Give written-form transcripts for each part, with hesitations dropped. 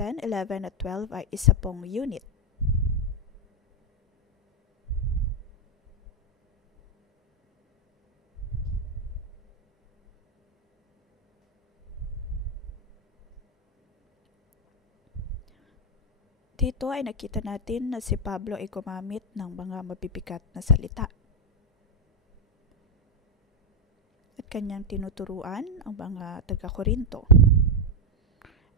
10, 11 at 12 ay isa pong unit. Dito ay nakita natin na si Pablo ay gumamit ng mga mabibigat na salita. At kanyang tinuturuan ang mga taga-Korinto.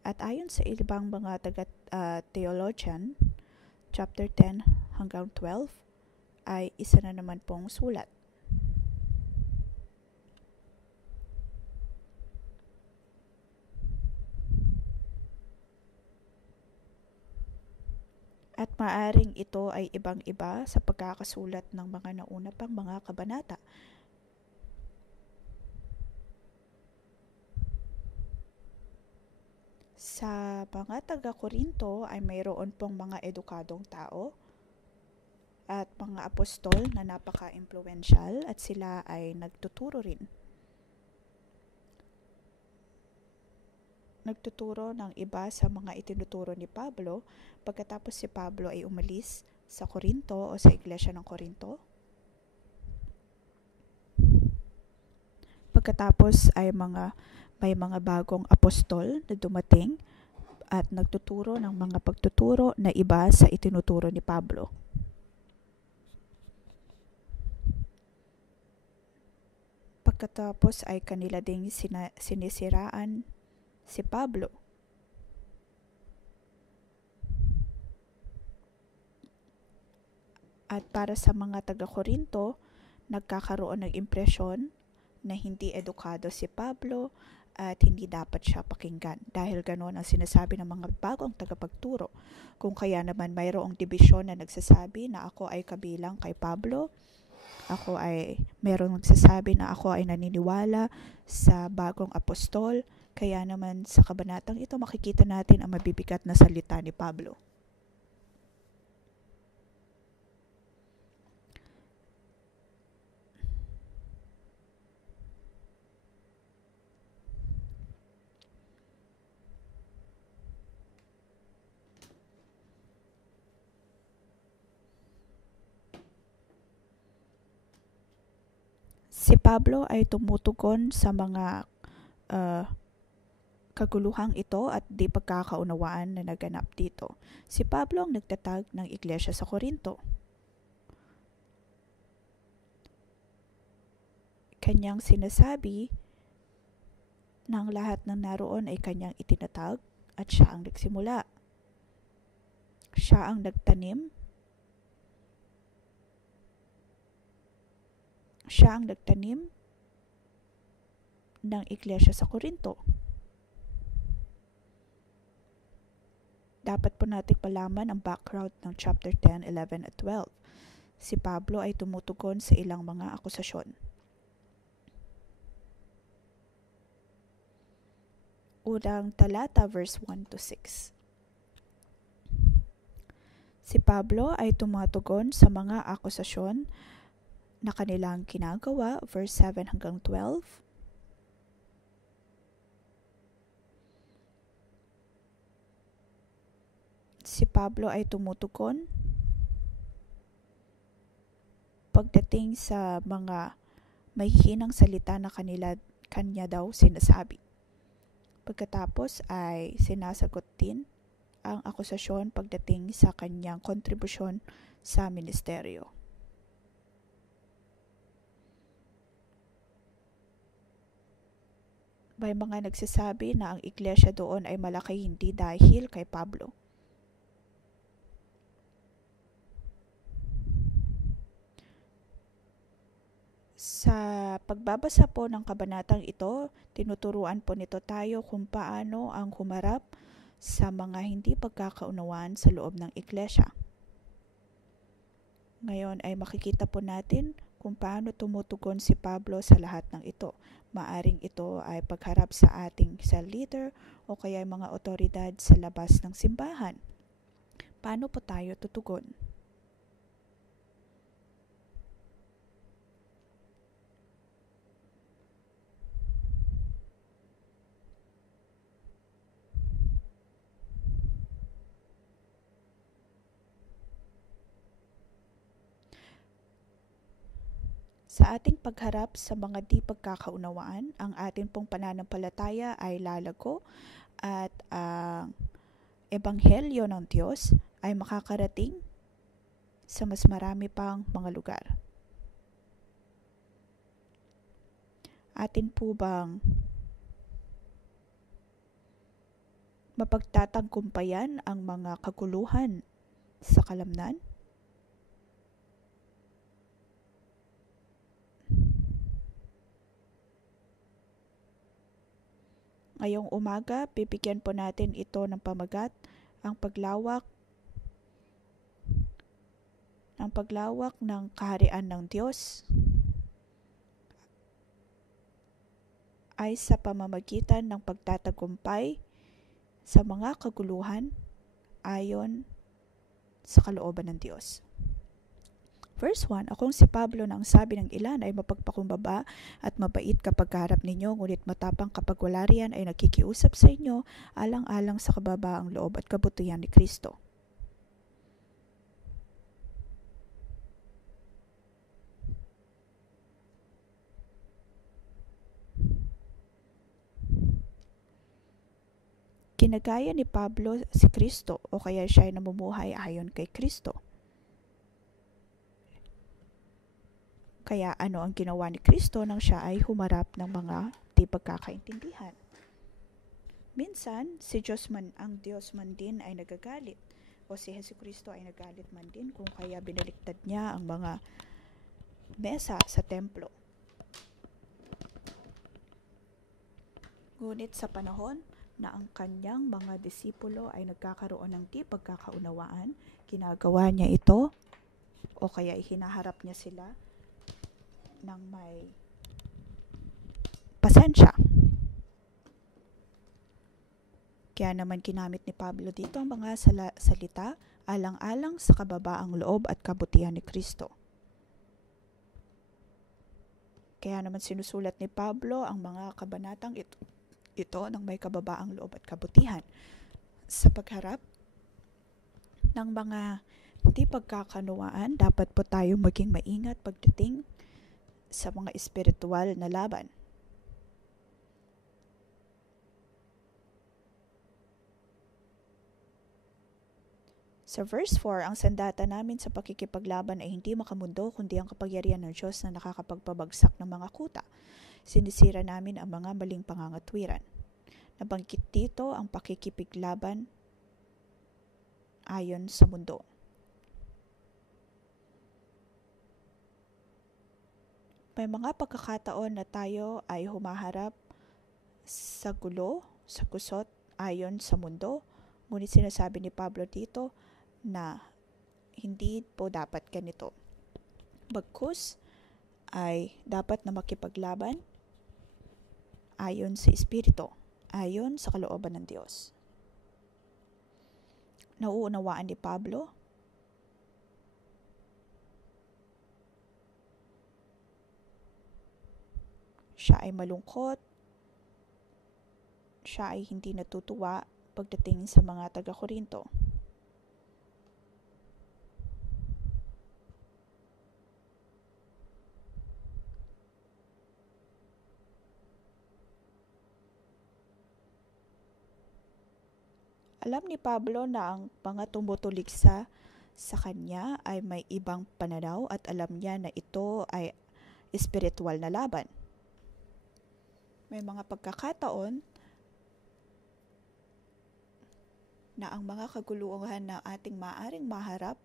At ayon sa ibang mga taga-theologian, chapter 10 hanggang 12 ay isa na naman pong sulat. At maaring ito ay ibang-iba sa pagkakasulat ng mga nauna pang mga kabanata. Sa mga taga-Korinto ay mayroon pong mga edukadong tao at mga apostol na napaka-impluwensyal at sila ay nagtuturo rin. Nagtuturo ng iba sa mga itinuturo ni Pablo pagkatapos si Pablo ay umalis sa Korinto o sa iglesia ng Korinto. Pagkatapos ay may mga bagong apostol na dumating at nagtuturo ng mga pagtuturo na iba sa itinuturo ni Pablo. Pagkatapos ay kanila ding sinisiraan si Pablo. At para sa mga taga-Korinto, nagkakaroon ng impresyon na hindi edukado si Pablo at hindi dapat siya pakinggan. Dahil ganoon ang sinasabi ng mga bagong tagapagturo. Kung kaya naman mayroong dibisyon na nagsasabi na ako ay kabilang kay Pablo, mayroong nagsasabi na ako ay naniniwala sa bagong apostol, kaya naman sa kabanatang ito makikita natin ang mabibigat na salita ni Pablo. Si Pablo ay tumutugon sa mga kaguluhang ito at di pagkakaunawaan na naganap dito. Si Pablo ang nagtatag ng iglesia sa Korinto. Kanyang sinasabi na ang lahat ng naroon ay kanyang itinatag at siya ang nagsimula. Siya ang nagtanim. Siya ang nagtanim ng iglesia sa Korinto. Dapat po nating palaman ang background ng chapter 10, 11 at 12. Si Pablo ay tumutugon sa ilang mga akusasyon. Unang talata, verse 1 to 6. Si Pablo ay tumatugon sa mga akusasyon na kanilang ginagawa, verse 7 hanggang 12. Si Pablo ay tumutugon pagdating sa mga may hinang salita na kanya daw sinasabi. Pagkatapos ay sinasagot din ang akusasyon pagdating sa kanyang kontribusyon sa ministeryo. May mga nagsasabi na ang iglesia doon ay malaki hindi dahil kay Pablo. Sa pagbabasa po ng kabanatang ito, tinuturuan po nito tayo kung paano ang humarap sa mga hindi pagkakaunawaan sa loob ng iglesia. Ngayon ay makikita po natin kung paano tumutugon si Pablo sa lahat ng ito. Maaring ito ay pagharap sa ating cell leader o kaya mga otoridad sa labas ng simbahan. Paano po tayo tutugon? Sa ating pagharap sa mga di pagkakaunawaan, ang ating pong pananampalataya ay lalago at ang ebanghelyo ng Diyos ay makakarating sa mas marami pang mga lugar. Atin po bang mapagtatagpumpayan ang mga kaguluhan sa kalamnan? Ngayong umaga, bibigyan po natin ito ng pamagat, ang paglawak ng kaharian ng Diyos ay sa pamamagitan ng pagtatagumpay sa mga kaguluhan ayon sa kalooban ng Diyos. Verse 1, akong si Pablo na ang sabi ng ilan ay mapagpakumbaba at mabait kapag kaharap ninyo, ngunit matapang kapag wala riyan ay nakikiusap sa inyo alang-alang sa kababaang loob at kabutihan ni Kristo. Ginagaya ni Pablo si Kristo o kaya siya ay namumuhay ayon kay Kristo. Kaya ano ang ginawa ni Kristo nang siya ay humarap ng mga di pagkakaintindihan? Minsan, ang Diyos man din ay nagagalit o si Jesucristo ay nagalit man din kung kaya binaliktad niya ang mga mesa sa templo. Ngunit sa panahon na ang kanyang mga disipulo ay nagkakaroon ng di pagkakaunawaan, ginagawa niya ito o kaya hinaharap niya sila ng may pasensya. Kaya naman ginamit ni Pablo dito ang mga salita alang-alang sa kababaang loob at kabutihan ni Kristo. Kaya naman sinusulat ni Pablo ang mga kabanatang ito ng may kababaang loob at kabutihan sa pagharap ng mga di pagkakaunawaan. Dapat po tayo maging maingat pagdating sa mga espiritual na laban. Sa verse 4, ang sandata namin sa pakikipaglaban ay hindi makamundo kundi ang kapangyarihan ng Diyos na nakakapagpabagsak ng mga kuta. Sinisira namin ang mga maling pangangatwiran. Nabanggit dito ang pakikipaglaban ayon sa mundo. May mga pagkakataon na tayo ay humaharap sa gulo, sa kusot ayon sa mundo, ngunit sinasabi ni Pablo dito na hindi po dapat ganito. Bagkus ay dapat na makipaglaban ayon sa Espiritu, ayon sa kalooban ng Diyos. Nauunawaan ni Pablo siya ay malungkot, siya ay hindi natutuwa pagdating sa mga taga-Korinto. Alam ni Pablo na ang mga tumutuligsa sa kanya ay may ibang pananaw at alam niya na ito ay espiritual na laban. May mga pagkakataon na ang mga kaguluhan na ating maaring maharap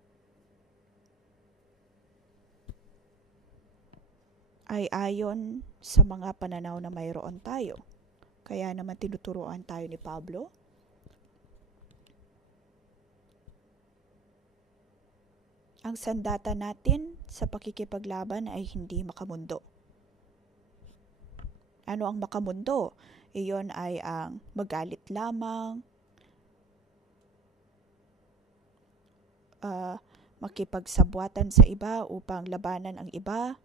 ay ayon sa mga pananaw na mayroon tayo. Kaya naman tinuturuan tayo ni Pablo ang sandata natin sa pakikipaglaban ay hindi makamundo. Ano ang makamundo? Iyon ay ang magalit lamang, makipagsabwatan sa iba upang labanan ang iba,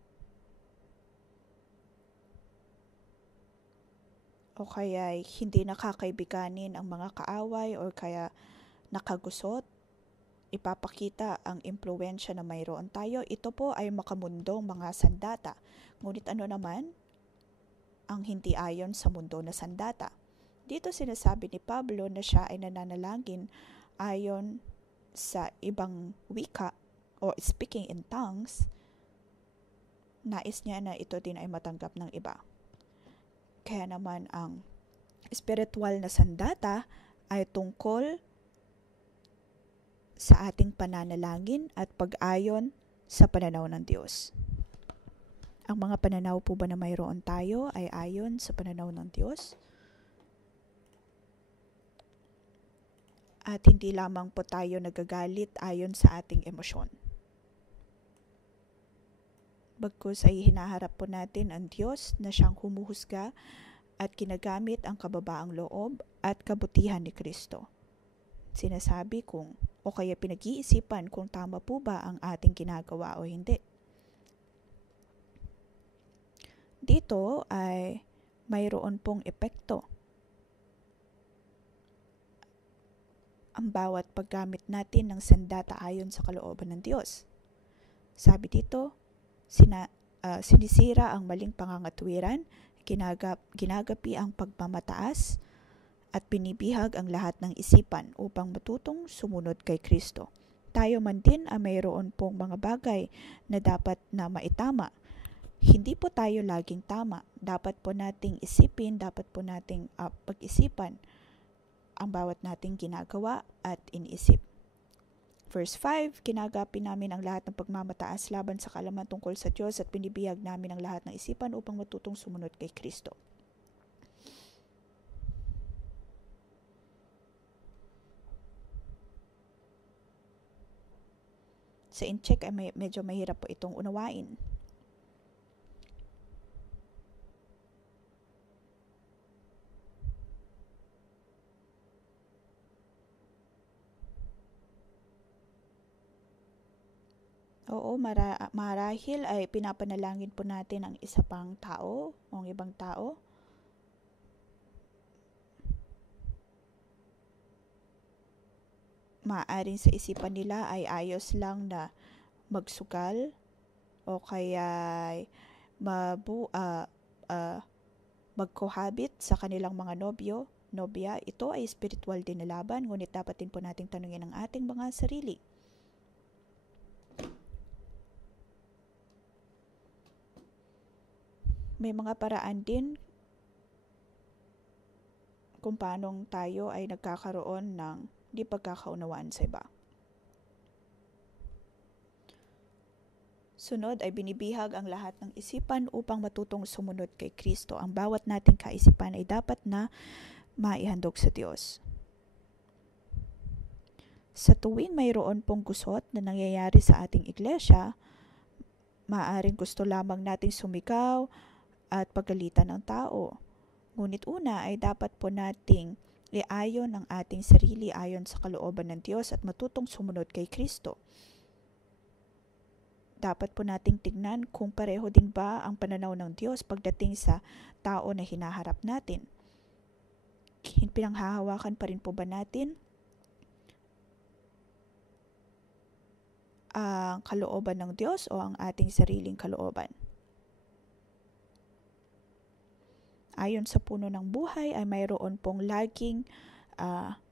o kaya hindi nakakaibiganin ang mga kaaway o kaya nakagusot. ipapakita ang impluwensya na mayroon tayo. Ito po ay makamundong mga sandata. Ngunit ano naman ang hindi ayon sa mundo na sandata? Dito sinasabi ni Pablo na siya ay nananalangin ayon sa ibang wika o speaking in tongues. Nais niya na ito din ay matanggap ng iba. Kaya naman ang spiritual na sandata ay tungkol sa ating pananalangin at pag-ayon sa pananaw ng Diyos. Ang mga pananaw po ba na mayroon tayo ay ayon sa pananaw ng Diyos? At hindi lamang po tayo nagagalit ayon sa ating emosyon. Bagkus ay hinaharap po natin ang Diyos na siyang humuhusga at ginagamit ang kababaang loob at kabutihan ni Kristo. Sinasabi kung o kaya pinag-iisipan kung tama po ba ang ating ginagawa o hindi. Dito ay mayroon pong epekto ang bawat paggamit natin ng sandata ayon sa kalooban ng Diyos. Sabi dito, sinisira ang maling pangangatwiran, ginagapi ang pagmamataas, at binibihag ang lahat ng isipan upang matutong sumunod kay Kristo. Tayo man din ay mayroon pong mga bagay na dapat na maitama. Hindi po tayo laging tama. Dapat po nating isipin, dapat po nating pag-isipan ang bawat nating ginagawa at iniisip. Verse 5, ginagapi namin ang lahat ng pagmamataas laban sa kaalaman tungkol sa Diyos at binibihag namin ang lahat ng isipan upang matutong sumunod kay Kristo. Sa in-check ay medyo mahirap po itong unawain. Oo, marahil ay pinapanalangin po natin ang isa pang tao o ang ibang tao. Maaaring sa isipan nila ay ayos lang na magsugal o kaya mag-cohabit sa kanilang mga nobya. Ito ay spiritual din na laban, ngunit dapat din po nating tanungin ang ating mga sarili. May mga paraan din kung paano tayo ay nagkakaroon ng di pagkakaunawaan sa iba. Sunod ay binibihag ang lahat ng isipan upang matutong sumunod kay Kristo. Ang bawat nating kaisipan ay dapat na maihandog sa Diyos. Sa tuwing mayroon pong gusot na nangyayari sa ating iglesia, maaaring gusto lamang nating sumigaw at pagalitan ng tao. Ngunit una ay dapat po nating iayon ang ating sarili ayon sa kalooban ng Diyos at matutong sumunod kay Kristo. Dapat po nating tignan kung pareho din ba ang pananaw ng Diyos pagdating sa tao na hinaharap natin. Pinanghahawakan pa rin po ba natin ang kalooban ng Diyos o ang ating sariling kalooban? Ayon sa puno ng buhay ay mayroon pong laging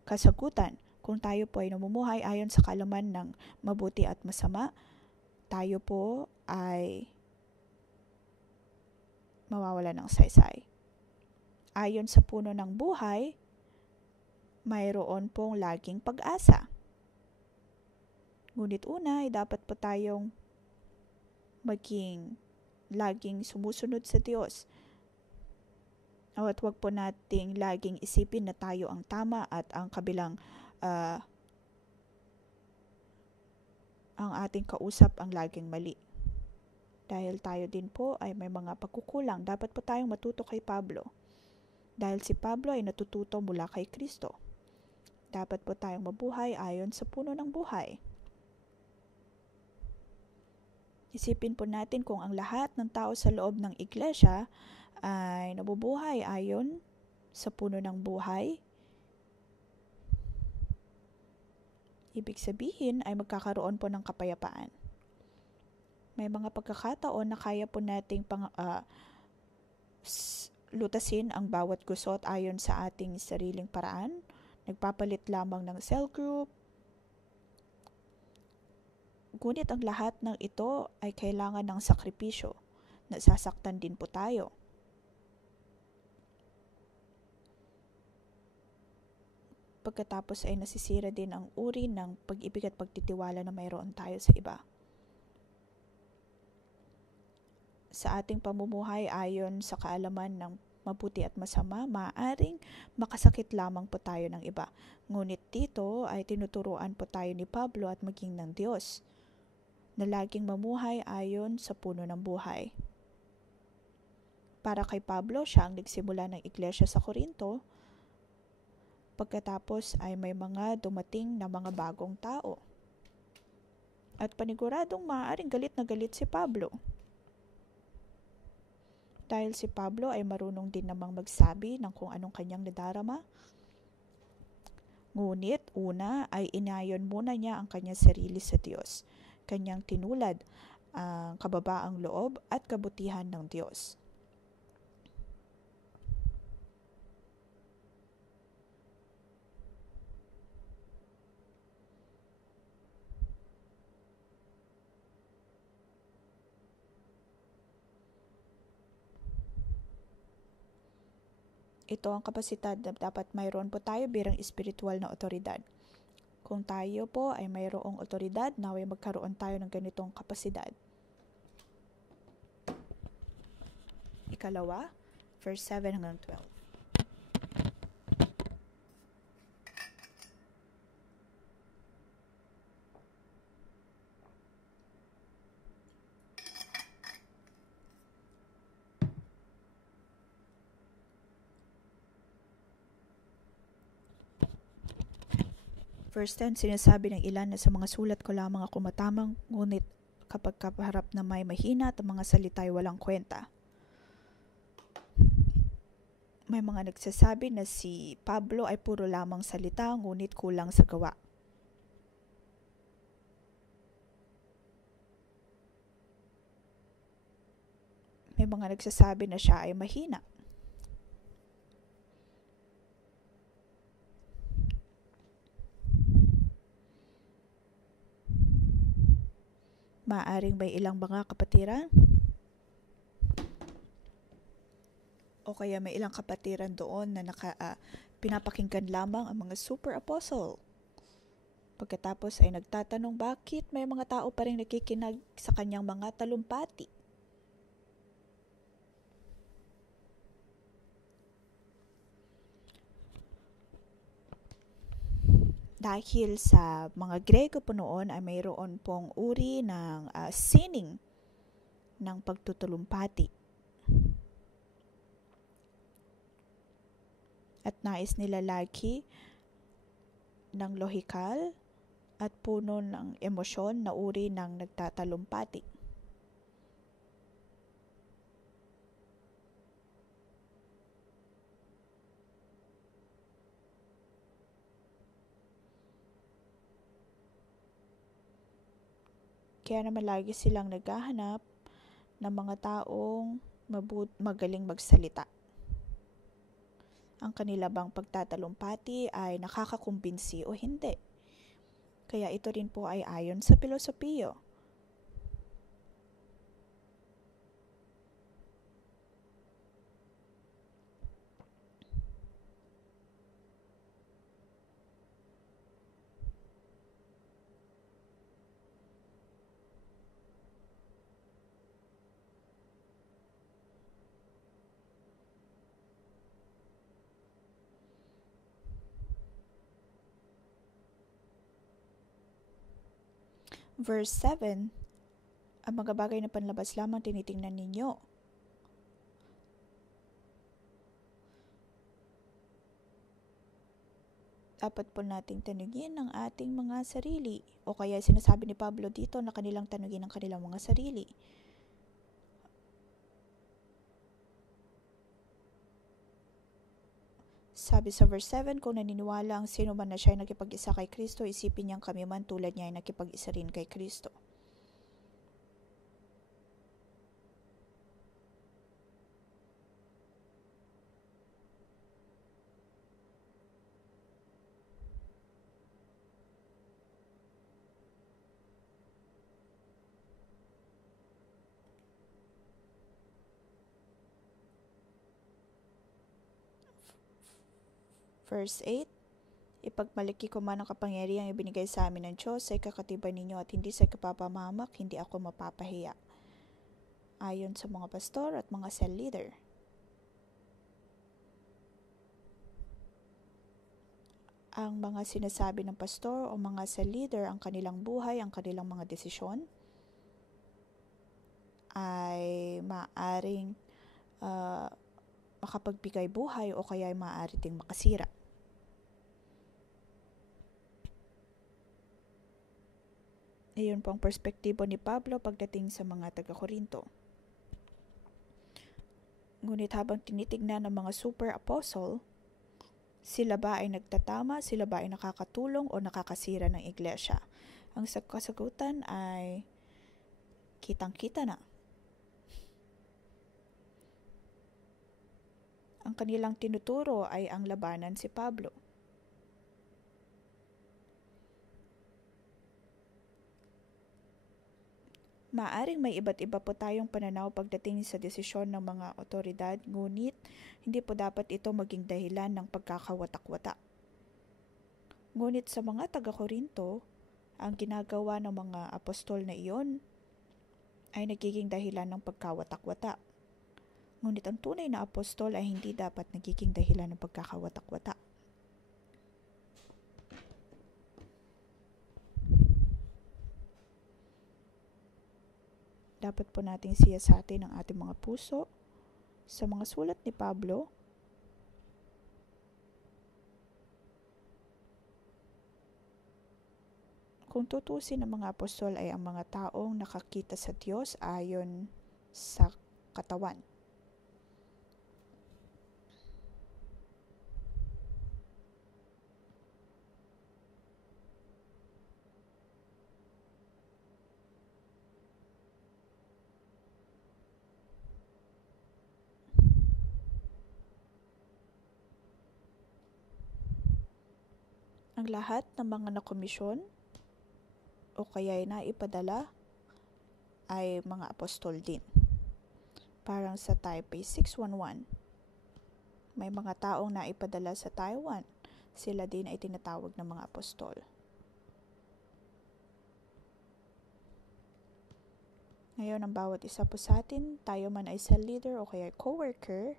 kasagutan. Kung tayo po ay namumuhay ayon sa kaalaman ng mabuti at masama, tayo po ay mawawala ng saysay. Ayon sa puno ng buhay, mayroon pong laging pag-asa. Ngunit una ay dapat po tayong maging laging sumusunod sa Diyos. At wag po nating laging isipin na tayo ang tama at ang kabilang ang ating kausap ang laging mali. Dahil tayo din po ay may mga pagkukulang, dapat po tayong matuto kay Pablo. Dahil si Pablo ay natututo mula kay Kristo. Dapat po tayong mabuhay ayon sa puno ng buhay. Isipin po natin kung ang lahat ng tao sa loob ng iglesia ay nabubuhay ayon sa puno ng buhay. Ibig sabihin ay magkakaroon po ng kapayapaan. May mga pagkakataon na kaya po nating lutasin ang bawat gusot ayon sa ating sariling paraan. Nagpapalit lamang ng cell group. Ngunit ang lahat ng ito ay kailangan ng sakripisyo. Nasasaktan din po tayo. Pagkatapos ay nasisira din ang uri ng pag-ibig at pagtitiwala na mayroon tayo sa iba. Sa ating pamumuhay ayon sa kaalaman ng mabuti at masama, maaaring makasakit lamang po tayo ng iba. Ngunit dito ay tinuturuan po tayo ni Pablo at maging ng Diyos na laging mamuhay ayon sa puno ng buhay. Para kay Pablo, siya ang nagsimula ng iglesia sa Corinto. Pagkatapos ay may mga dumating na mga bagong tao. At paniguradong maaaring galit na galit si Pablo. Dahil si Pablo ay marunong din namang magsabi ng kung anong kanyang nadarama. Ngunit una ay inayon muna niya ang kanyang sarili sa Diyos. Kanyang tinulad ang kababaang loob at kabutihan ng Diyos. Ito ang kapasidad na dapat mayroon po tayo bilang espiritual na otoridad. Kung tayo po ay mayroong otoridad, naway magkaroon tayo ng ganitong kapasidad. Ikalawa, verse 7 hanggang 12. Verse 10, sinasabi ng ilan na sa mga sulat ko lamang ako matamang, ngunit kapag kaharap na may mahina at mga salita ay walang kwenta. May mga nagsasabi na si Pablo ay puro lamang salita, ngunit kulang sa gawa. May mga nagsasabi na siya ay mahina. Maaring may ilang mga kapatiran o kaya may ilang kapatiran doon na pinapakinggan lamang ang mga super apostle. Pagkatapos ay nagtatanong bakit may mga tao pa rin nakikinig sa kanyang mga talumpati. Dahil sa mga Grego po noon ay mayroon pong uri ng sining ng pagtutulumpati. At nais nila lagi ng lohikal at puno ng emosyon na uri ng nagtatalumpati. Kaya naman lagi silang naghahanap ng mga taong magaling magsalita. Ang kanila bang pagtatalumpati ay nakakakumbinsi o hindi? Kaya ito rin po ay ayon sa pilosopiyo. Verse 7, ang mga bagay na panlabas lamang tinitingnan ninyo. Dapat po nating tanungin ang ating mga sarili. O kaya sinasabi ni Pablo dito na kanilang tanungin ang kanilang mga sarili. Sabi sa verse 7, kung naniniwala ang sino man na siya ay nakipag-isa kay Kristo, isipin niyang kami man tulad niya ay nakipag-isa rin kay Kristo. Verse 8, ipagmalaki ko man ang kapangyarihang ibinigay sa amin ng Diyos sa ikakatibay ninyo at hindi sa ikapapamamak, hindi ako mapapahiya. Ayon sa mga pastor at mga cell leader. Ang mga sinasabi ng pastor o mga cell leader, ang kanilang buhay, ang kanilang mga desisyon, ay maaaring makapagbigay buhay o kaya ay maaari ding makasira. Iyon po ang perspektibo ni Pablo pagdating sa mga taga-Korinto. Ngunit habang tinitignan ng mga super apostle, sila ba ay nagtatama, sila ba ay nakakatulong o nakakasira ng iglesia? Ang kasagutan ay kitang-kita na. Ang kanilang tinuturo ay ang labanan si Pablo. Maaring may iba't iba po tayong pananaw pagdating sa desisyon ng mga otoridad, ngunit hindi po dapat ito maging dahilan ng pagkakawatak-watak. Ngunit sa mga taga-Korinto, ang ginagawa ng mga apostol na iyon ay nagiging dahilan ng pagkawatak-watak. Ngunit ang tunay na apostol ay hindi dapat nagiging dahilan ng pagkakawatak-watak. Dapat po nating siyasatin ang ating mga puso sa mga sulat ni Pablo. Kung tutusin ng mga apostol ay ang mga taong nakakita sa Diyos ayon sa katawan. Ang lahat ng mga nakomisyon o kaya ay naipadala ay mga apostol din. Parang sa Taipei 611, may mga taong naipadala sa Taiwan. Sila din ay tinatawag ng mga apostol. Ngayon, ang bawat isa po sa atin, tayo man ay cell leader o kaya co-worker,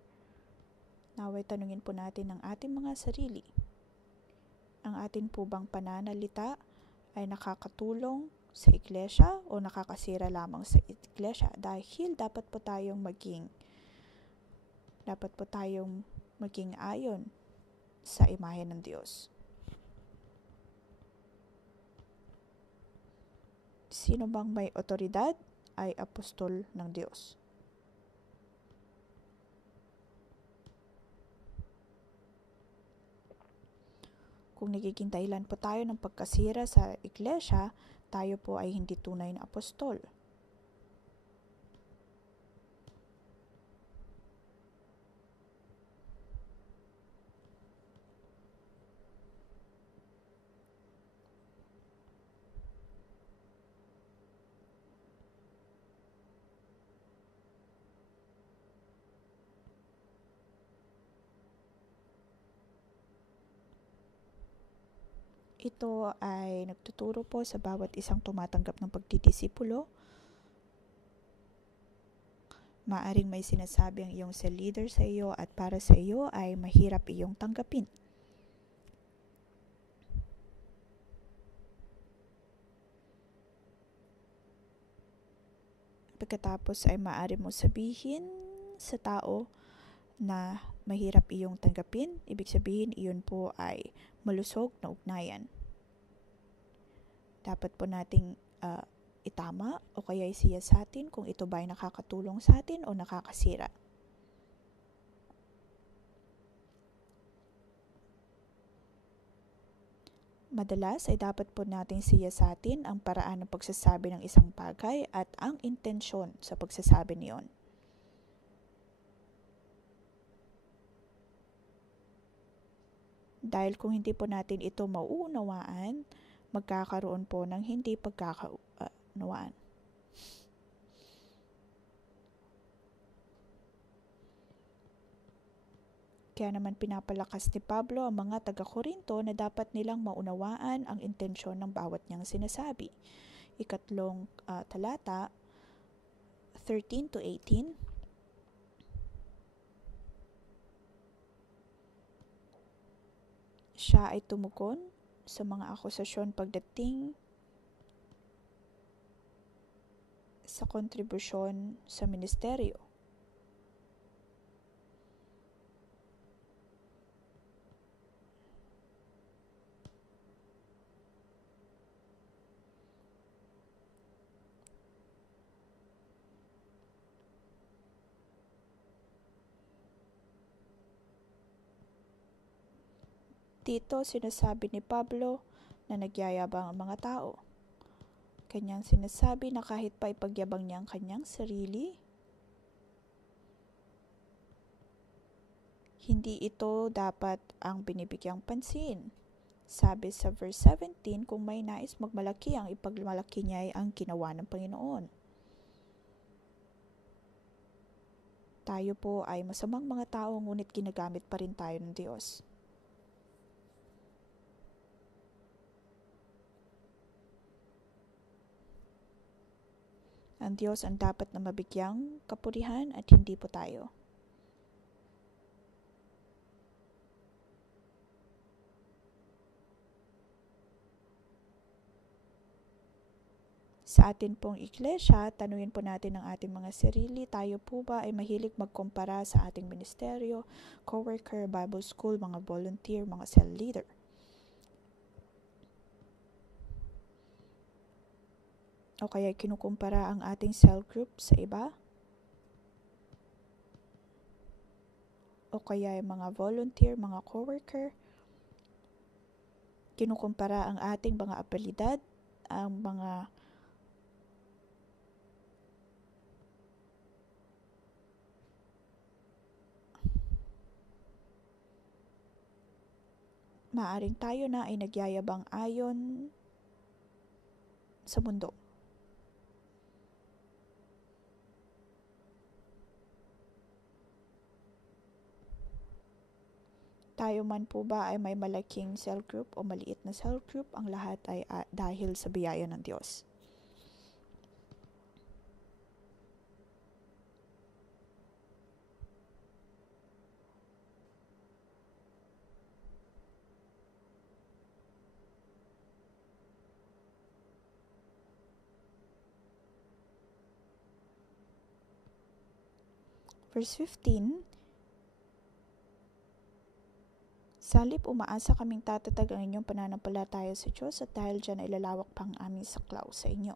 naway tanungin po natin ang ating mga sarili. Ang atin po bang pananalita ay nakakatulong sa iglesia o nakakasira lamang sa iglesia? Dahil dapat po tayong maging ayon sa imahe ng Diyos. Sino bang may otoridad ay apostol ng Diyos. Kung nagiging dahilan po tayo ng pagkasira sa iglesia, tayo po ay hindi tunay na apostol. Ito ay nagtuturo po sa bawat isang tumatanggap ng pagdidisipulo. Maaring may sinasabi ang iyong cell leader sa iyo at para sa iyo ay mahirap iyong tanggapin. Pagkatapos ay maaari mo sabihin sa tao na mahirap iyong tanggapin, ibig sabihin iyon po ay malusog na ugnayan. Dapat po nating itama o kaya siyasatin kung ito ba ay nakakatulong sa atin o nakakasira. Madalas ay dapat po nating siyasatin ang paraan ng pagsasabi ng isang bagay at ang intensyon sa pagsasabi niyon. Dahil kung hindi po natin ito mauunawaan, magkakaroon po ng hindi pagkakaunawaan. Kaya naman pinapalakas ni Pablo ang mga taga-Korinto na dapat nilang maunawaan ang intensyon ng bawat niyang sinasabi. Ikatlong talata, 13 to 18. Siya ay tumugon sa mga akusasyon pagdating sa kontribusyon sa ministeryo. Dito sinasabi ni Pablo na nagyayabang ang mga tao. Kanyang sinasabi na kahit pa ipagyabang niya ang kanyang sarili, hindi ito dapat ang binibigyang pansin. Sabi sa verse 17, kung may nais magmalaki, ang ipagmalaki niya ay ang ginawa ng Panginoon. Tayo po ay masamang mga tao, ngunit ginagamit pa rin tayo ng Diyos. Ang Diyos ang dapat na mabigyang kapurihan at hindi po tayo. Sa atin pong iglesia, tanuin po natin ang ating mga sarili. Tayo po ba ay mahilig magkumpara sa ating ministeryo, co-worker, Bible school, mga volunteer, mga cell leader? O kaya kinukumpara ang ating cell group sa iba? O kaya yung mga volunteer, mga co-worker? Kinukumpara ang ating mga abilidad, ang mga maaring tayo na ay nagyayabang ayon sa mundo. Tayo man po ba ay may malaking cell group o maliit na cell group, ang lahat ay dahil sa biyaya ng Diyos. Verse 15, salip umaasa kaming tatatag ang inyong pananampalataya sa Diyos at dahil dyan ay lalawak pa ang aming saklaw sa inyo.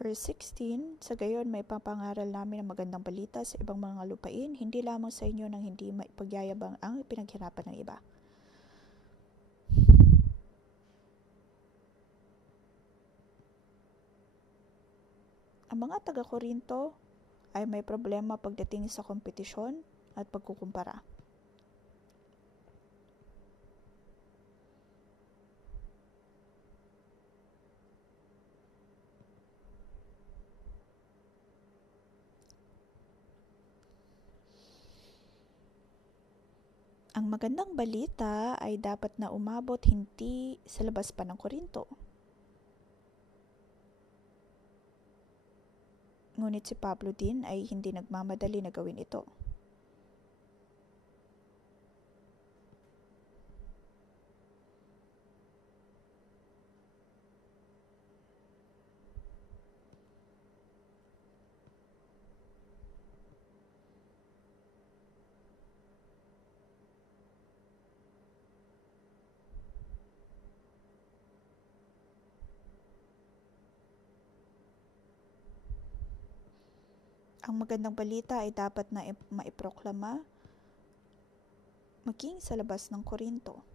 Verse 16, sa gayon may papangaral namin ang magandang balita sa ibang mga lupain, hindi lamang sa inyo nang hindi maipagyayabang ang ipinaghirapan ng iba. Ang mga taga-Korinto ay may problema pagdating sa kompetisyon at pagkukumpara. Ang magandang balita ay dapat na umabot hindi sa labas pa ng Korinto. Ngunit si Pablo din ay hindi nagmamadali na gawin ito. Ang magandang balita ay dapat na maiproklama maging sa labas ng Korinto.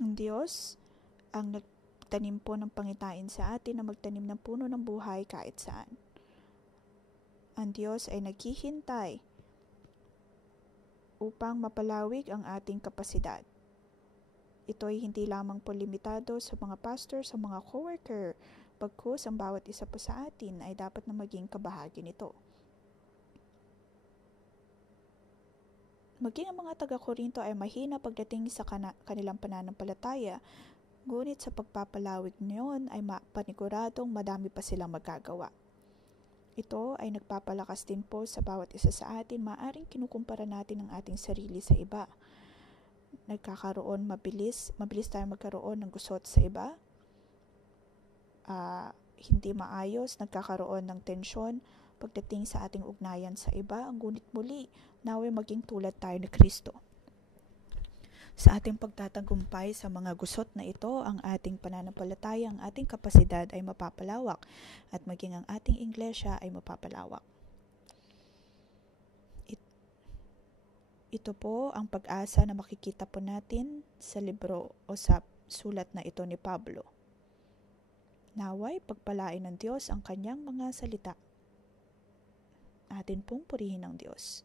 Ang Diyos ang nagtanim po ng pangitain sa atin na magtanim ng puno ng buhay kahit saan. Ang Diyos ay naghihintay upang mapalawig ang ating kapasidad. Ito ay hindi lamang po limitado sa mga pastor, sa mga coworker, bagkus ang bawat isa po sa atin ay dapat na maging kabahagi nito. Maging ang mga taga-Korinto ay mahina pagdating sa kanilang pananampalataya, ngunit sa pagpapalawig niyon ay paniguradong madami pa silang magagawa. Ito ay nagpapalakas din po sa bawat isa sa atin. Maaring kinukumpara natin ang ating sarili sa iba. Mabilis tayo magkaroon ng gusot sa iba. Hindi maayos, nagkakaroon ng tensyon pagdating sa ating ugnayan sa iba. Ngunit muli, naway maging tulad tayo ni Kristo. Sa ating pagtatagumpay sa mga gusot na ito, ang ating pananampalataya, ang ating kapasidad ay mapapalawak at maging ang ating iglesia ay mapapalawak. Ito po ang pag-asa na makikita po natin sa libro o sa sulat na ito ni Pablo. Naway pagpalain ng Diyos ang kanyang mga salita. Atin pong purihin ang Diyos.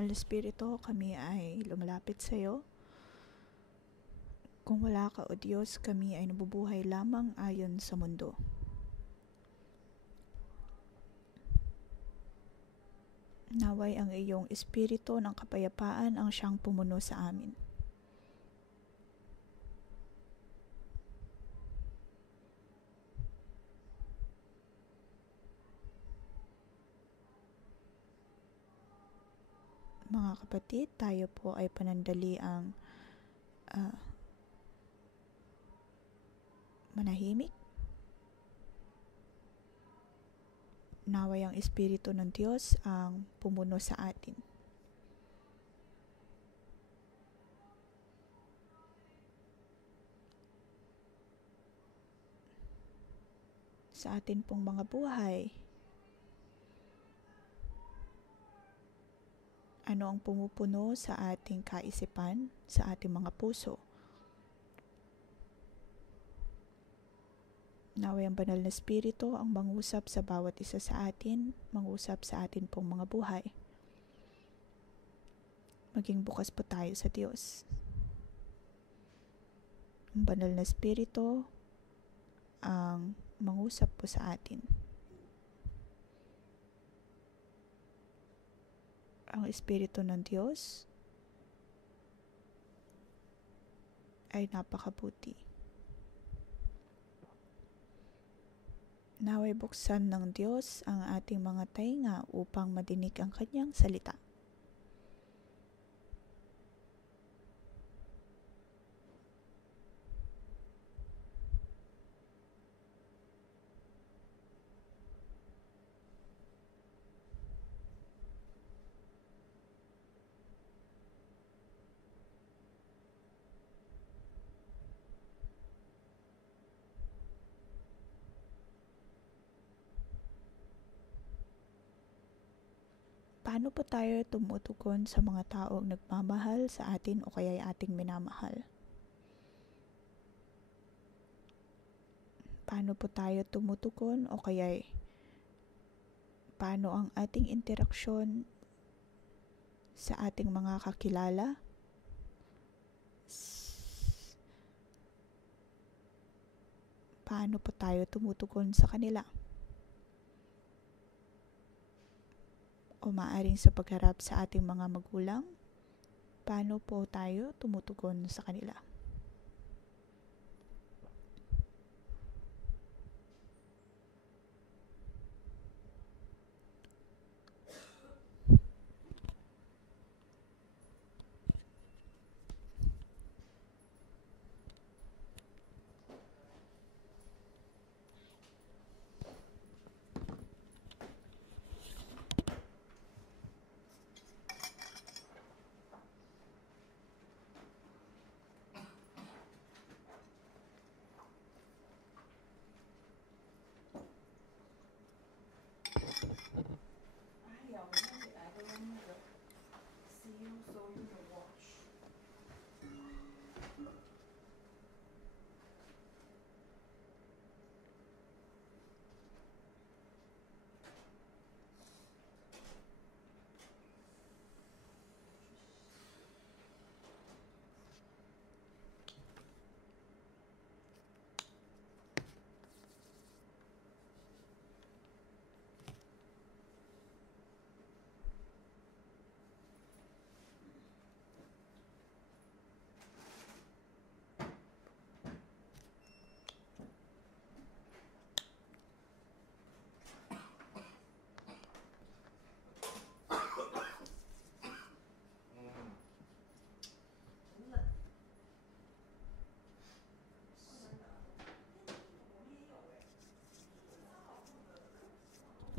Banal na Espiritu, kami ay lumalapit sa iyo. Kung wala ka, O Diyos, kami ay nabubuhay lamang ayon sa mundo. Naway ang iyong Espiritu ng kapayapaan ang siyang pumuno sa amin. Mga kapatid, tayo po ay panandaliang manahimik. Naway ang Espiritu ng Diyos ang pumuno sa atin. Sa atin pong mga buhay, ano ang pumupuno sa ating kaisipan, sa ating mga puso? Naway ang Banal na Espiritu ang mangusap sa bawat isa sa atin, mangusap sa atin pong mga buhay. Maging bukas po tayo sa Diyos. Ang Banal na Espiritu ang mangusap po sa atin. Ang Espiritu ng Diyos ay napakabuti. Naway buksan ng Diyos ang ating mga tainga upang madinig ang kanyang salita. Paano po tayo tumutugon sa mga taong nagmamahal sa atin o kaya'y ating minamahal? Paano po tayo tumutugon o kaya'y paano ang ating interaksyon sa ating mga kakilala? Paano po tayo tumutugon sa kanila? O maaaring sa pagharap sa ating mga magulang, paano po tayo tumutugon sa kanila?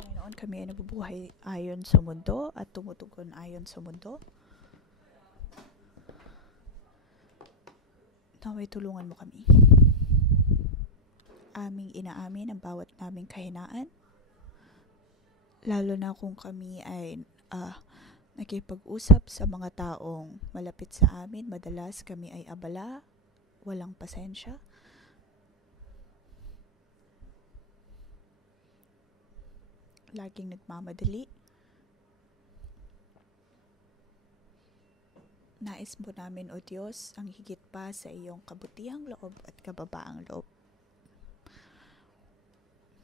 Panginoon, kami ay nabubuhay ayon sa mundo at tumutugon ayon sa mundo. Naway tulungan mo kami. Aming inaamin ang bawat naming kahinaan, lalo na kung kami ay nakipag-usap sa mga taong malapit sa amin. Madalas kami ay abala, walang pasensya. Laging nagmamadali. Nais mo namin, O Diyos, ang higit pa sa iyong kabutihang loob at kababaang loob.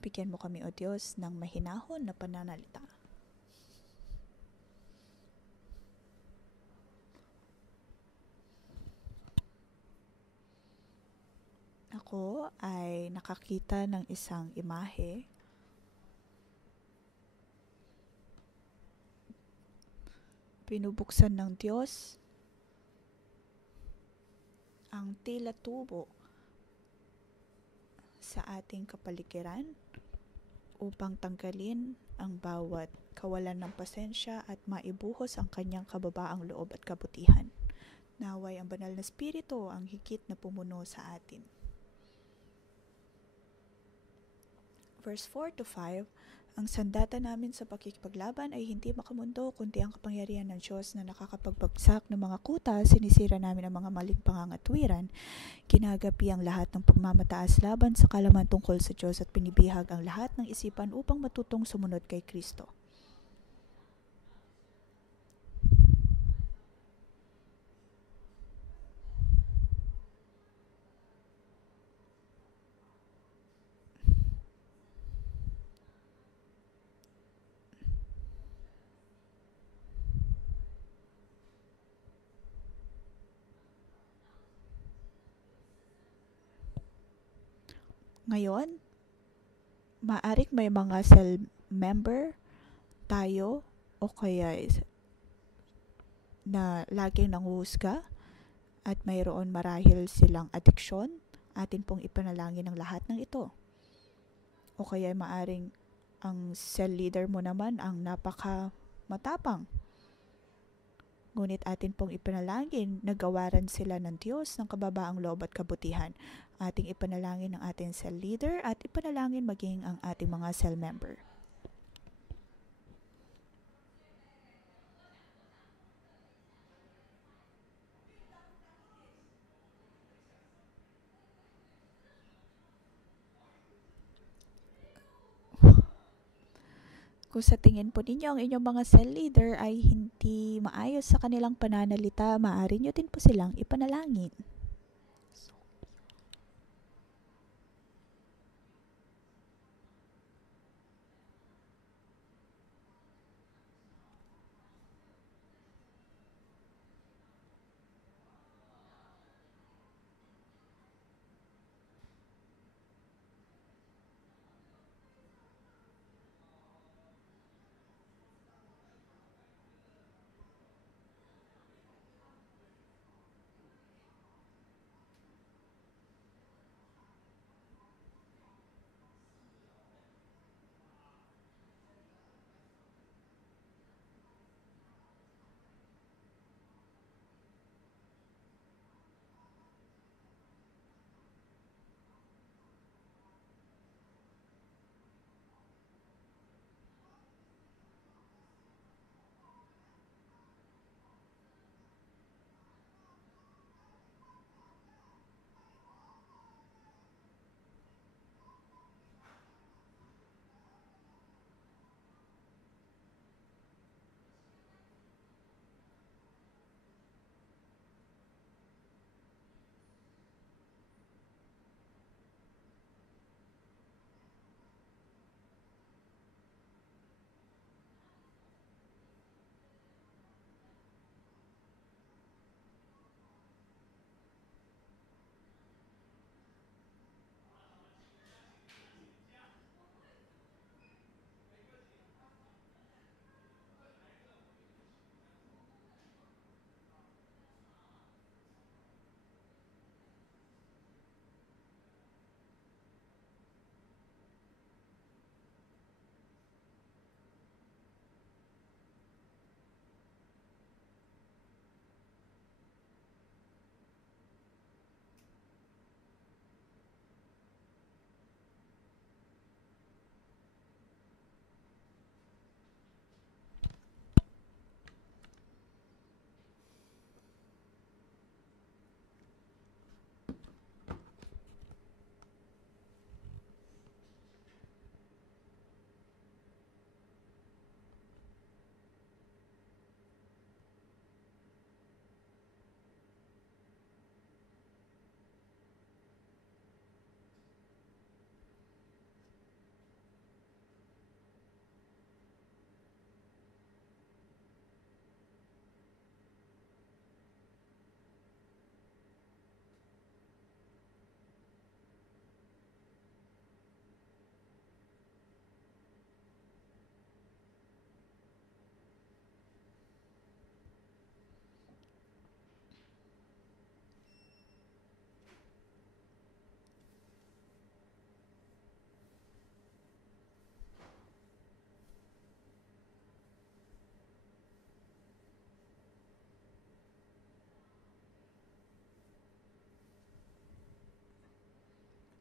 Bigyan mo kami, O Diyos, ng mahinahon na pananalita. Ako ay nakakita ng isang imahe. Binubuksan ng Diyos ang tila tubo sa ating kapaligiran upang tanggalin ang bawat kawalan ng pasensya at maibuhos ang kanyang kababaang loob at kabutihan. Naway ang banal na spirito ang higit na pumuno sa atin. Verse 4 to 5, ang sandata namin sa pakikipaglaban ay hindi makamundo kundi ang kapangyarihan ng Diyos na nakakapagbagsak ng mga kuta. Sinisira namin ang mga maling pangangatwiran, ginagapi ang lahat ng pagmamataas laban sa kalaman tungkol sa Diyos at pinibihag ang lahat ng isipan upang matutong sumunod kay Kristo. Ngayon, maaring may mga cell member tayo o kaya na laging nanguhusga at mayroon marahil silang adiksyon. Atin pong ipanalangin ang lahat ng ito. O kaya maaring ang cell leader mo naman ang napaka matapang. Ngunit atin pong ipanalangin na gawaran sila ng Diyos ng kababaang loob at kabutihan. Ating ipanalangin ang ating cell leader at ipanalangin maging ang ating mga cell member. Kung sa tingin po ninyo ang inyong mga cell leader ay hindi maayos sa kanilang pananalita, maaari nyo din po silang ipanalangin.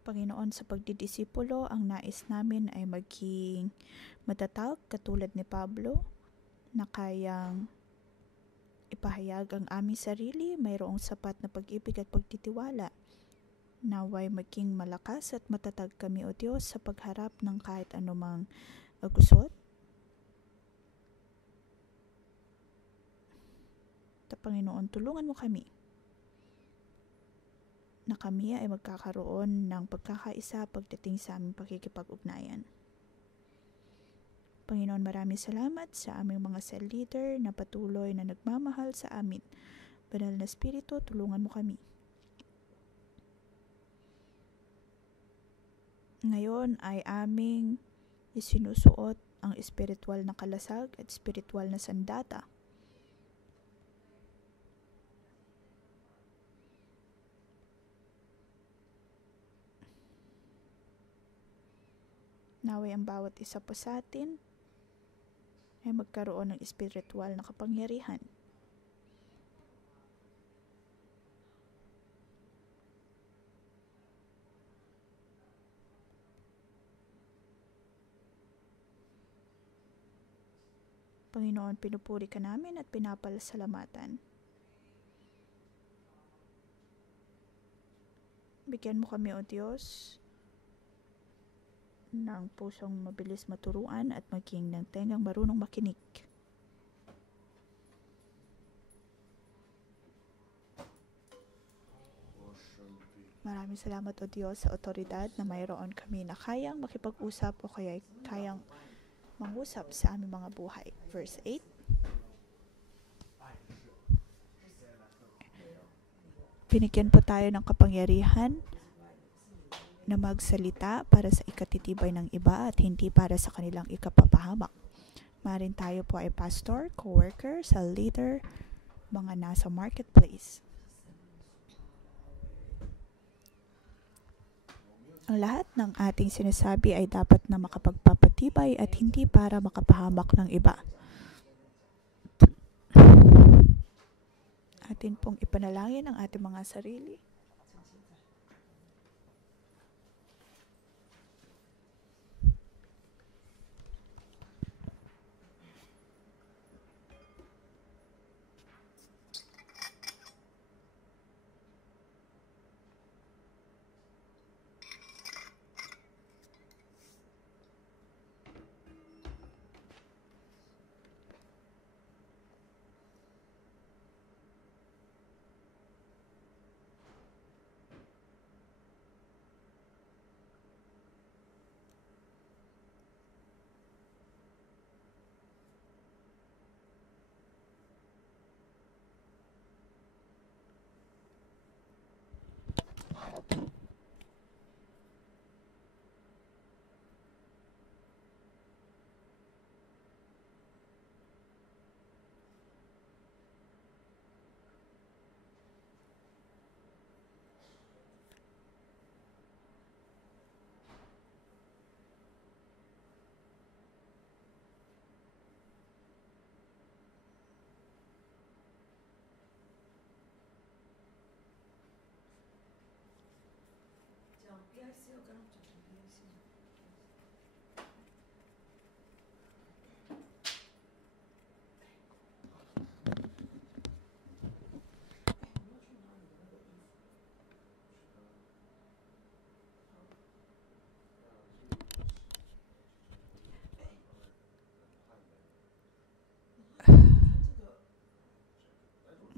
Panginoon, sa pagdidisipulo, ang nais namin ay maging matatag katulad ni Pablo na kayang ipahayag ang aming sarili, mayroong sapat na pag-ibig at pagtitiwala. Naway maging malakas at matatag kami, O Diyos, sa pagharap ng kahit anumang gusot. Panginoon, tulungan mo kami na kami ay magkakaroon ng pagkakaisa pagdating sa aming pakikipag-ugnayan. Panginoon, maraming salamat sa aming mga cell leader na patuloy na nagmamahal sa amin. Banal na Espiritu, tulungan mo kami. Ngayon ay aming isinusuot ang espiritual na kalasag at espiritual na sandata. Naway ang bawat isa po sa atin ay magkaroon ng espiritual na kapangyarihan. Panginoon, pinupuri ka namin at pinapasalamatan. Bigyan mo kami, O Diyos, ng pusong mabilis maturuan at maging ng tengang marunong makinig. Maraming salamat, O Diyos, sa otoridad na mayroon kami na kayang makipag-usap o kaya kayang mangusap sa aming mga buhay. Verse 8. Binigyan po tayo ng kapangyarihan na magsalita para sa ikatitibay ng iba at hindi para sa kanilang ikapapahamak. Maaaring tayo po ay pastor, co-worker, cell leader, mga nasa marketplace. Ang lahat ng ating sinasabi ay dapat na makapagpapatibay at hindi para makapahamak ng iba. Atin pong ipanalangin ang ating mga sarili.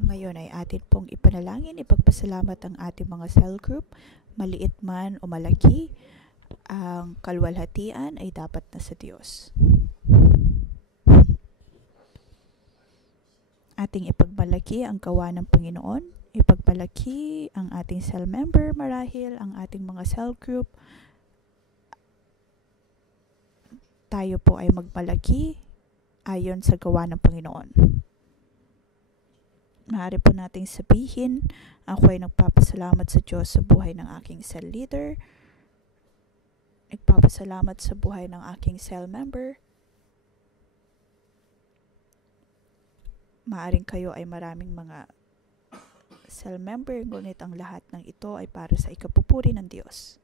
Ngayon ay atin pong ipanalangin, ipagpasalamat ang ating mga cell group, maliit man o malaki, ang kaluwalhatian ay dapat na sa Diyos. Ating ipagmalaki ang gawa ng Panginoon, ipagmalaki ang ating cell member, marahil ang ating mga cell group. Tayo po ay magmalaki ayon sa gawa ng Panginoon. Maaari po nating sabihin, ako ay nagpapasalamat sa Diyos sa buhay ng aking cell leader, nagpapasalamat sa buhay ng aking cell member. Maaring kayo ay maraming mga cell member, ngunit ang lahat ng ito ay para sa ikapupuri ng Diyos.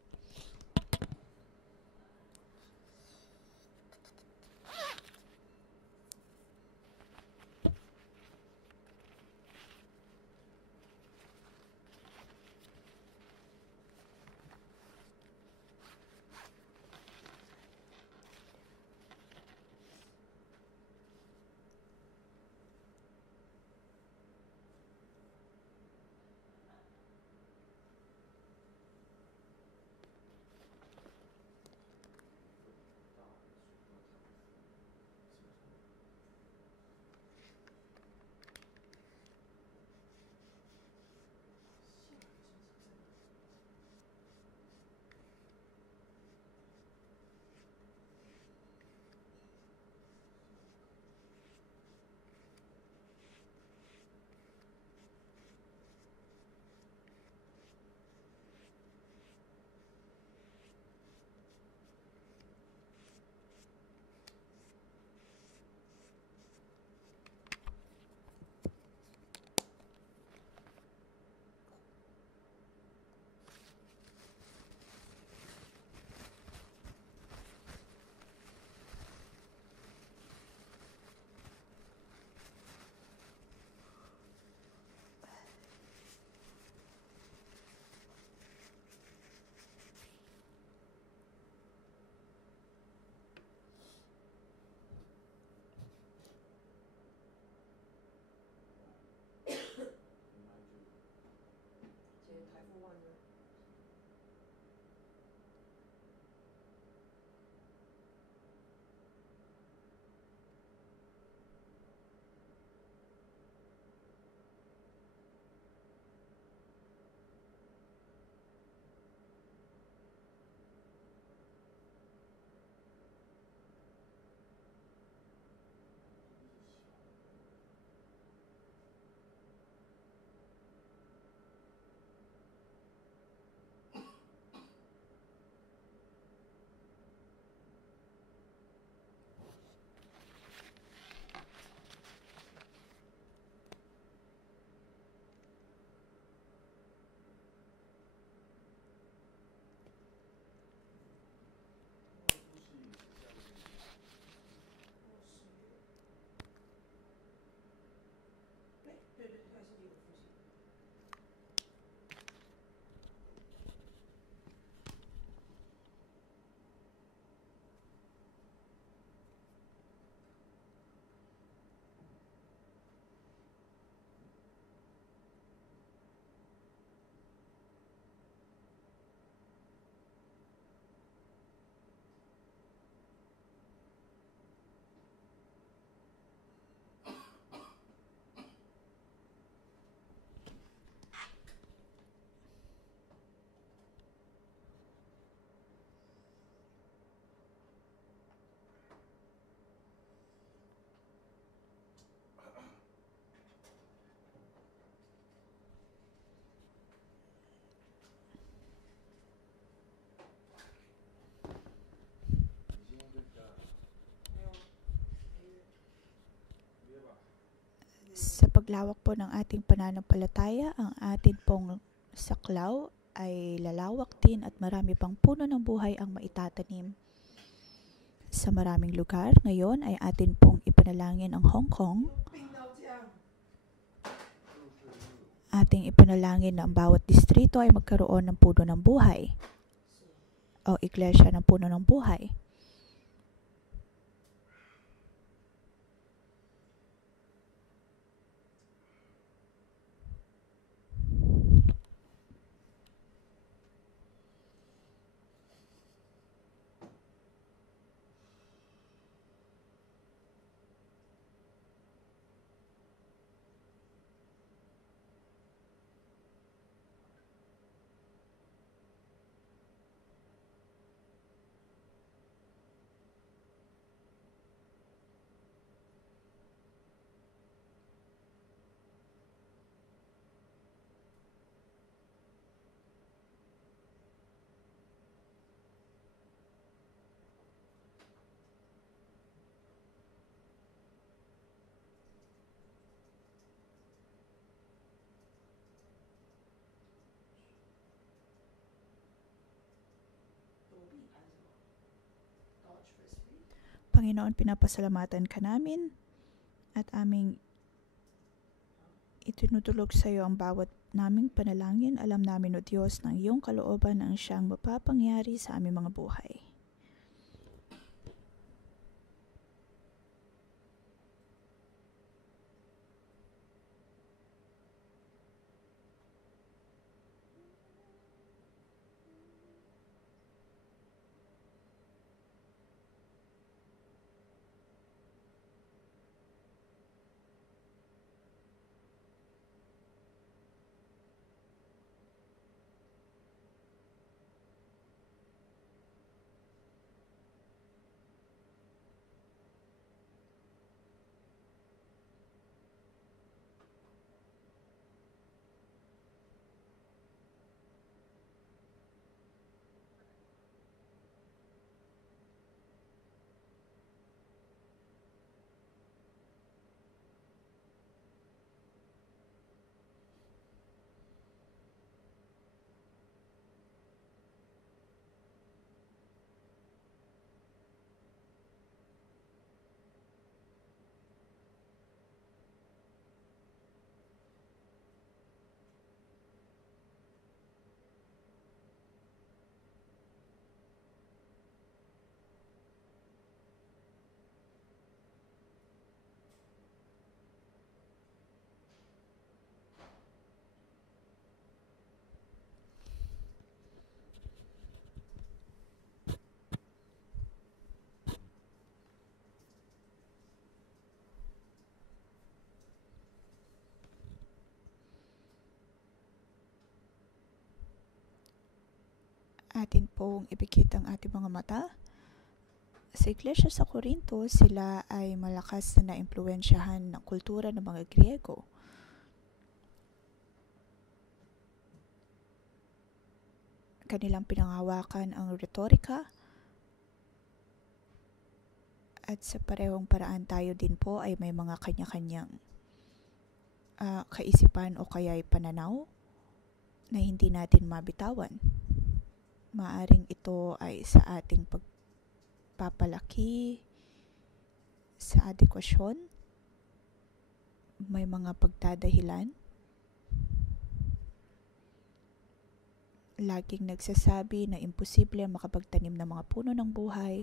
Sa paglawak po ng ating pananampalataya, ang atin pong saklaw ay lalawak din at marami pang puno ng buhay ang maitatanim sa maraming lugar. Ngayon ay atin pong ipanalangin ang Hong Kong. Ating ipanalangin na ang bawat distrito ay magkaroon ng puno ng buhay o iglesia ng puno ng buhay. Panginoon, pinapasalamatan ka namin at aming itinutulog sa iyo ang bawat naming panalangin. Alam namin, O Diyos, ng iyong kalooban ang siyang mapapangyari sa aming mga buhay. Atin pong ipikit ang ating mga mata. Sa Iglesia sa Corinto, sila ay malakas na naimpluwensyahan ng kultura ng mga Griego. Kanilang pinanghawakan ang retorika at sa parehong paraan tayo din po ay may mga kanya-kanyang kaisipan o kaya'y pananaw na hindi natin mabitawan. Maaring ito ay sa ating pagpapalaki, sa adekwasyon, may mga pagdadahilan. Laging nagsasabi na imposible makapagtanim ng mga puno ng buhay.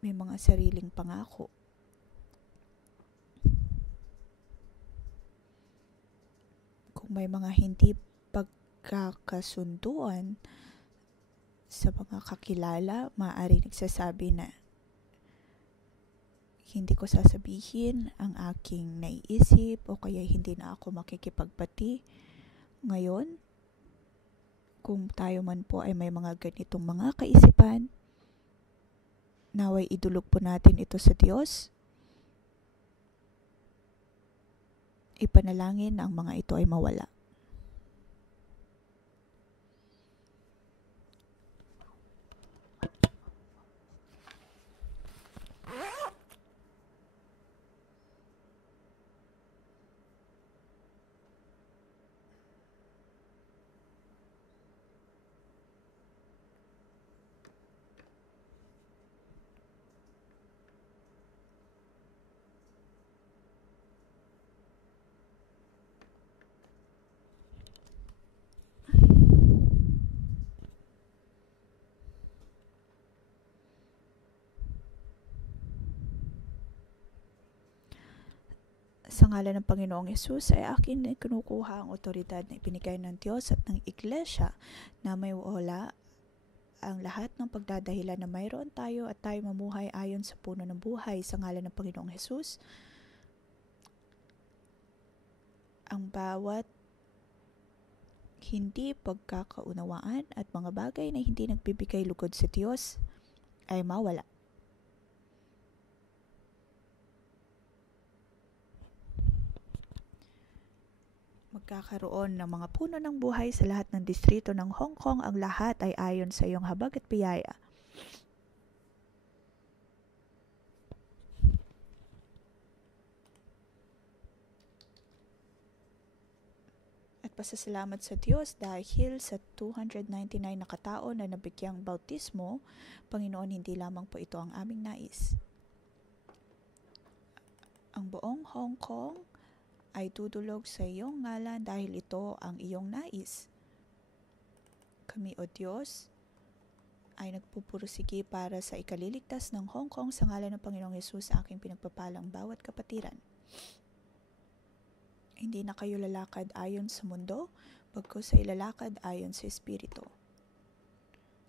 May mga sariling pangako. Kung may mga hindi pagkakasunduan sa mga kakilala, maaari nagsasabi na hindi ko sasabihin ang aking naiisip o kaya hindi na ako makikipagbati. Ngayon, kung tayo man po ay may mga ganitong mga kaisipan, naway idulog po natin ito sa Diyos. Ipanalangin na ang mga ito ay mawala. ngalan ng Panginoong Hesus ay akin na kinukuha ang otoridad na ibinigay ng Diyos at ng Iglesia na may wala ang lahat ng pagdadahilan na mayroon tayo at tayo mamuhay ayon sa puno ng buhay sa ngalan ng Panginoong Hesus. Ang bawat hindi pagkakaunawaan at mga bagay na hindi nagbibigay lugod sa Diyos ay mawala. Magkakaroon ng mga puno ng buhay sa lahat ng distrito ng Hong Kong. Ang lahat ay ayon sa iyong habag at biyaya. At pasasalamat sa Diyos dahil sa 299 na katao na nabigyang bautismo. Panginoon, hindi lamang po ito ang aming nais. Ang buong Hong Kong ay dudulog sa iyong ngalan dahil ito ang iyong nais. Kami, O Diyos, ay nagpupursige para sa ikaliligtas ng Hong Kong sa ngalan ng Panginoong Hesus sa aking pinagpapalang bawat kapatiran. Hindi na kayo lalakad ayon sa mundo, bagkus sa ilalakad ayon sa Espiritu.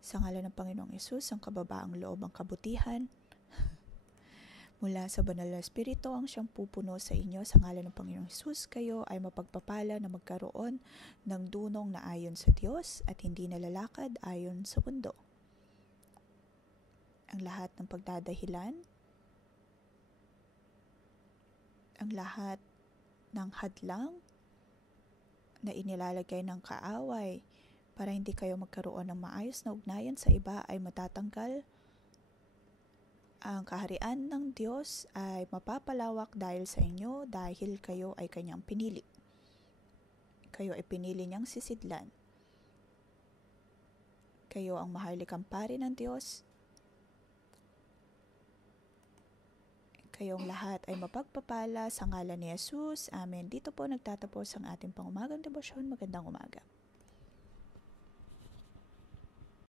Sa ngalan ng Panginoong Hesus, ang kababaang loob ang kabutihan, mula sa banal na Espiritu ang siyang pupuno sa inyo. Sa ngalan ng Panginoong Hesus, kayo ay mapagpapala na magkaroon ng dunong na ayon sa Diyos at hindi nalalakad ayon sa mundo. Ang lahat ng pagdadahilan, ang lahat ng hadlang na inilalagay ng kaaway para hindi kayo magkaroon ng maayos na ugnayan sa iba ay matatanggal. Ang kaharian ng Diyos ay mapapalawak dahil sa inyo dahil kayo ay kanyang pinili. Kayo ay pinili niyang sisidlan. Kayo ang maharlikang pari ng Diyos. Kayong lahat ay mapagpapala sa ngalan ni Jesus. Amen. Dito po nagtatapos ang ating pangumagang debosyon. Magandang umaga.